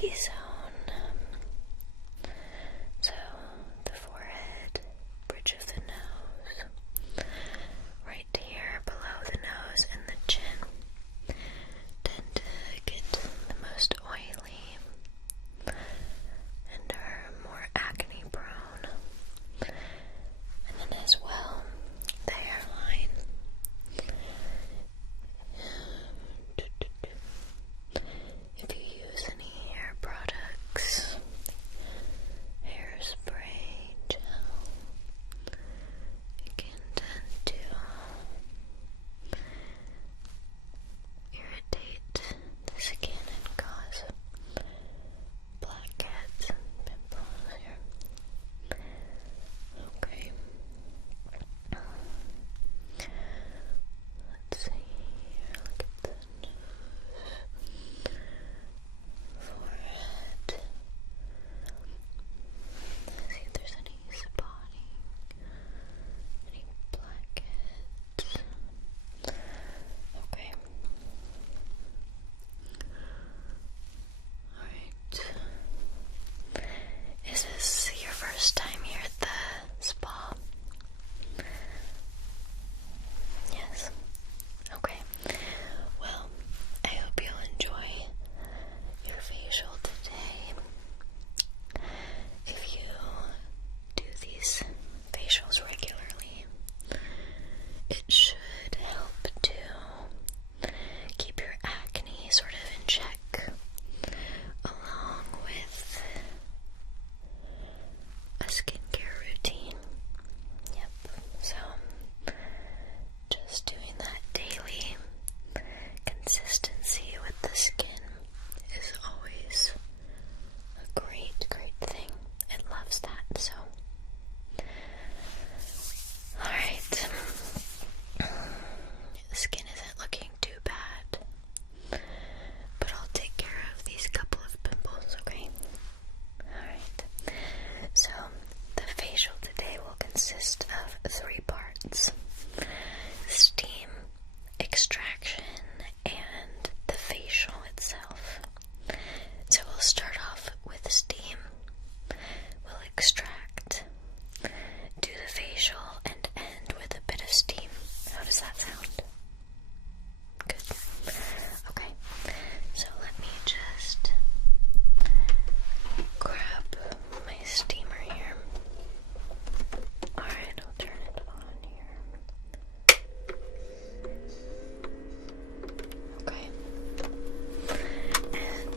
T-zone. So the forehead, bridge of the nose, right here below the nose and the chin tend to get the most oily and are more acne prone. And then as well, the hairline. If you use any hair products, hairspray, gel, it can tend to irritate the skin and cause blackheads and pimples here. Okay. Let's see here, look at the nose, forehead. See if there's any spotting, any blackheads. Okay. Alright. Is this your first time here at the spa? Yes. Okay. Well, I hope you'll enjoy your facial today. If you do these facials regularly, it should help to keep your acne sort of in check, along with a skincare routine. Yep. So just doing that daily consistency with the skin is always a great, great thing. It loves that, so. Alright. The skin isn't looking too bad, but I'll take care of these couple of pimples, okay? Alright. So, the facial today will consist of 3 parts: steam, extraction, and the facial itself. So we'll start off with steam, we'll extract, do the facial, and end with a bit of steam. How does that sound? Good. Okay, so let me just grab my steamer here. Alright, I'll turn it on here. Okay. And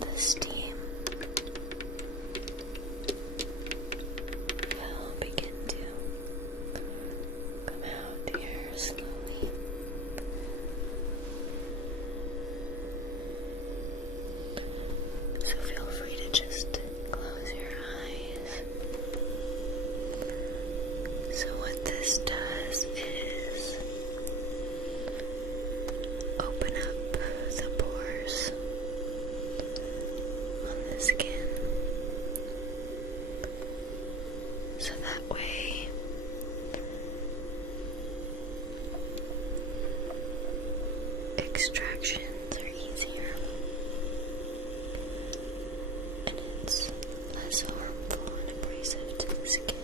the steam will begin to come out here slowly. So feel free to just close your eyes. So what this does is open up the pores on the skin, so that way extractions are easier and it's less harmful and abrasive to the skin.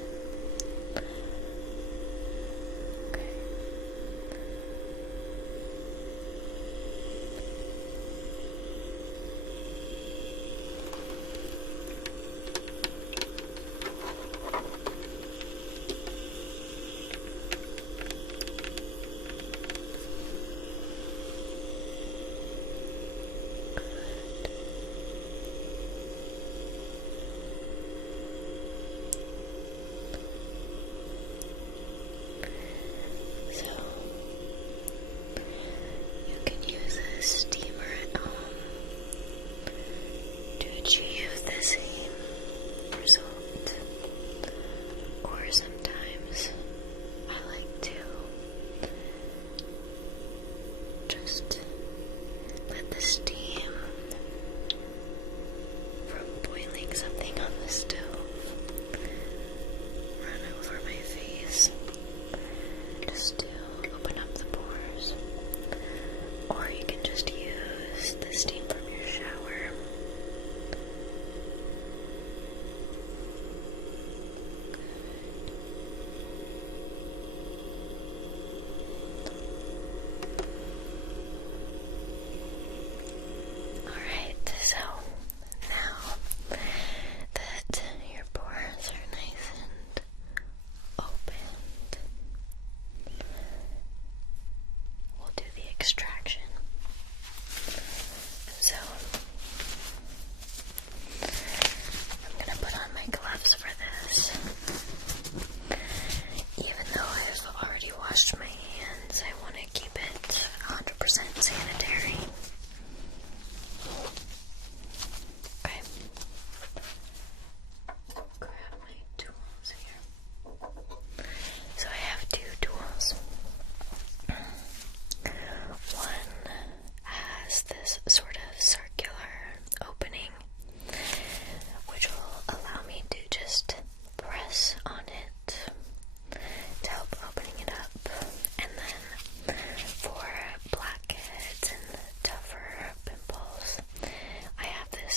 Okay. So, you can use a steamer at home to achieve the same result, or sometimes I like to just let the steam from boiling something on the stove run over my face, just to open up the pores. Or you can just use the steam from your shower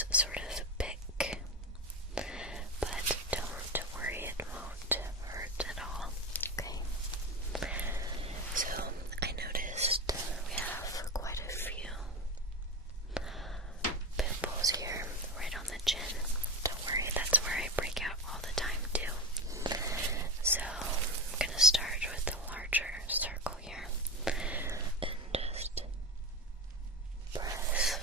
always sort of pick, but don't worry, it won't hurt at all, okay? So, I noticed we have quite a few pimples here, right on the chin. Don't worry, that's where I break out all the time too. So, I'm gonna start with the larger circle here, and just press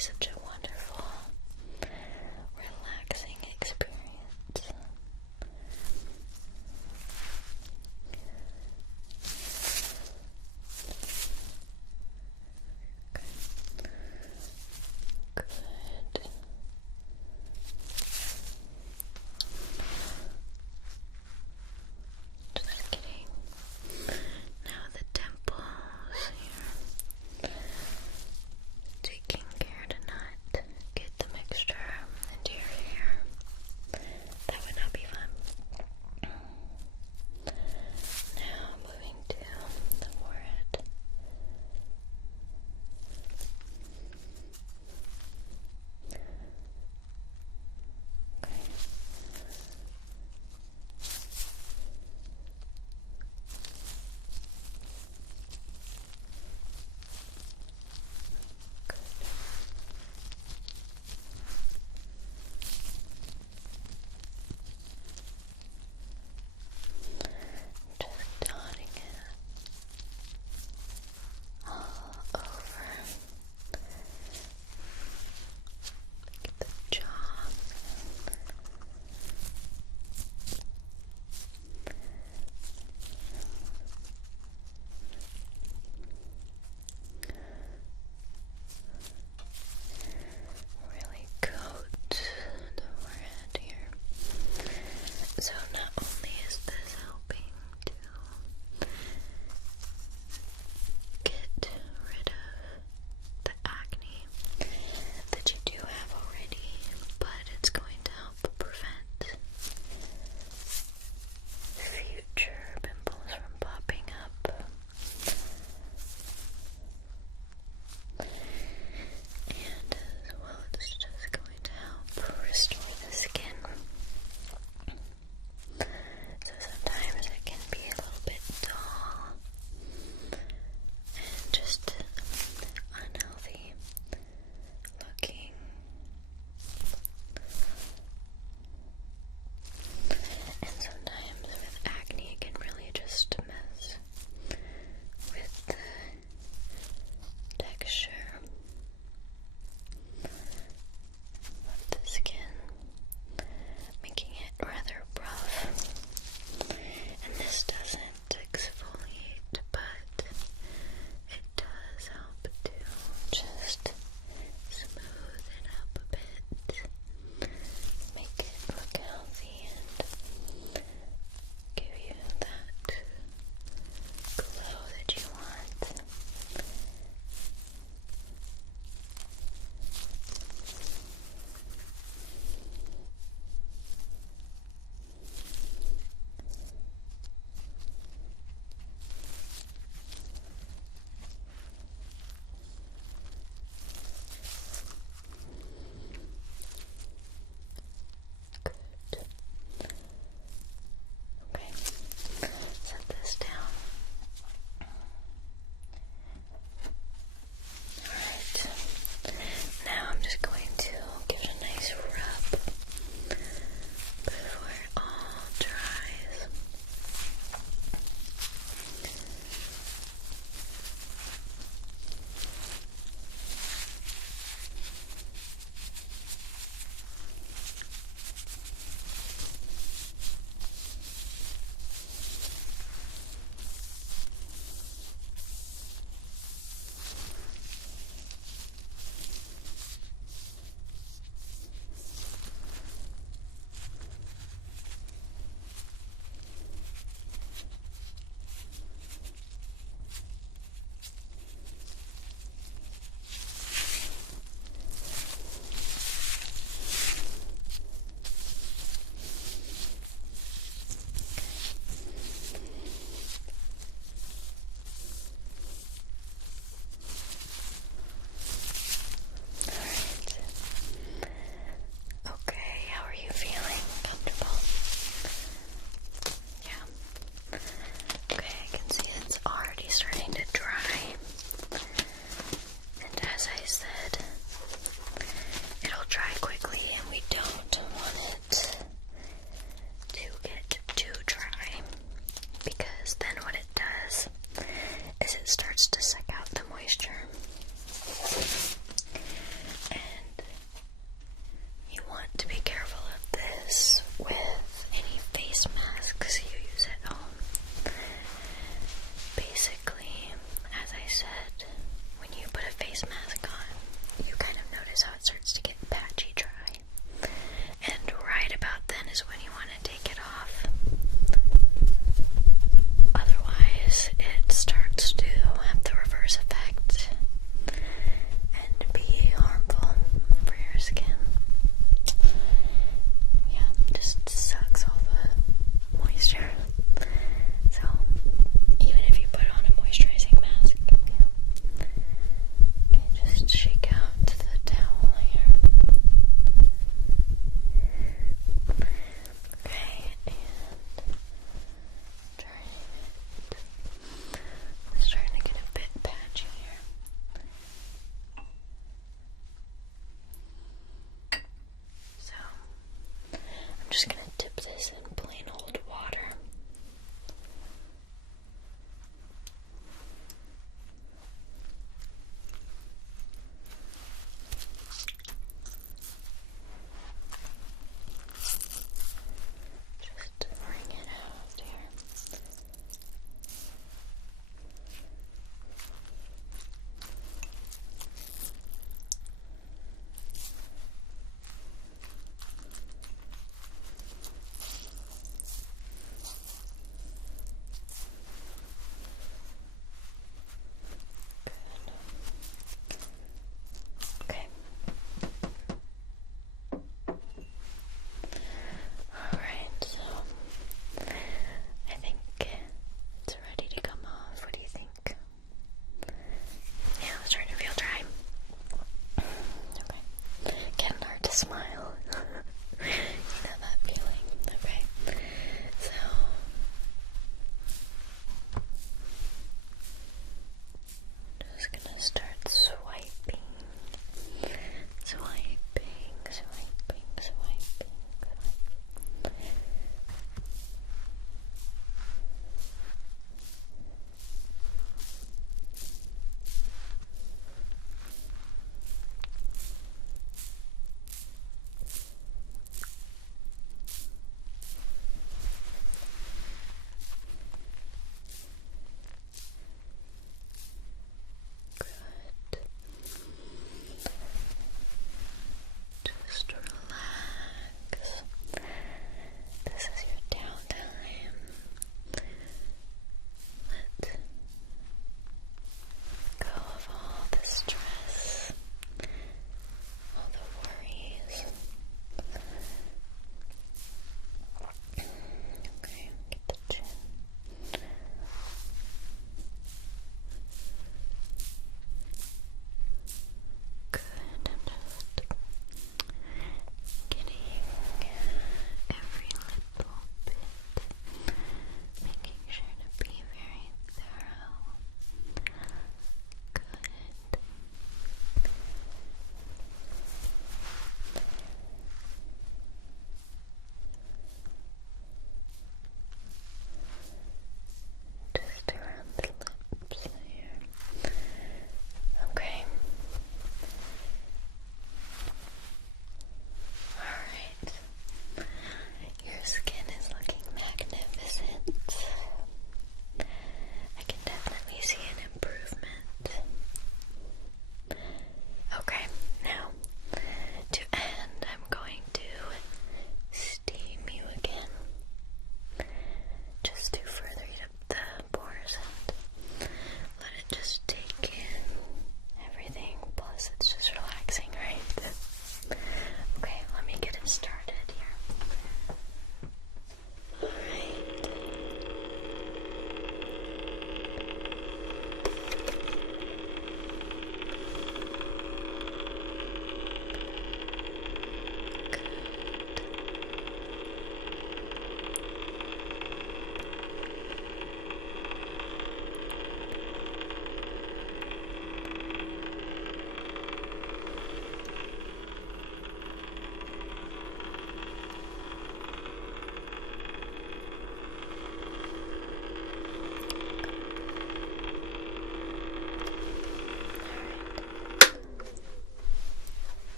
such a wonderful, relaxing experience. Good. Just kidding. Now the temples here. Taking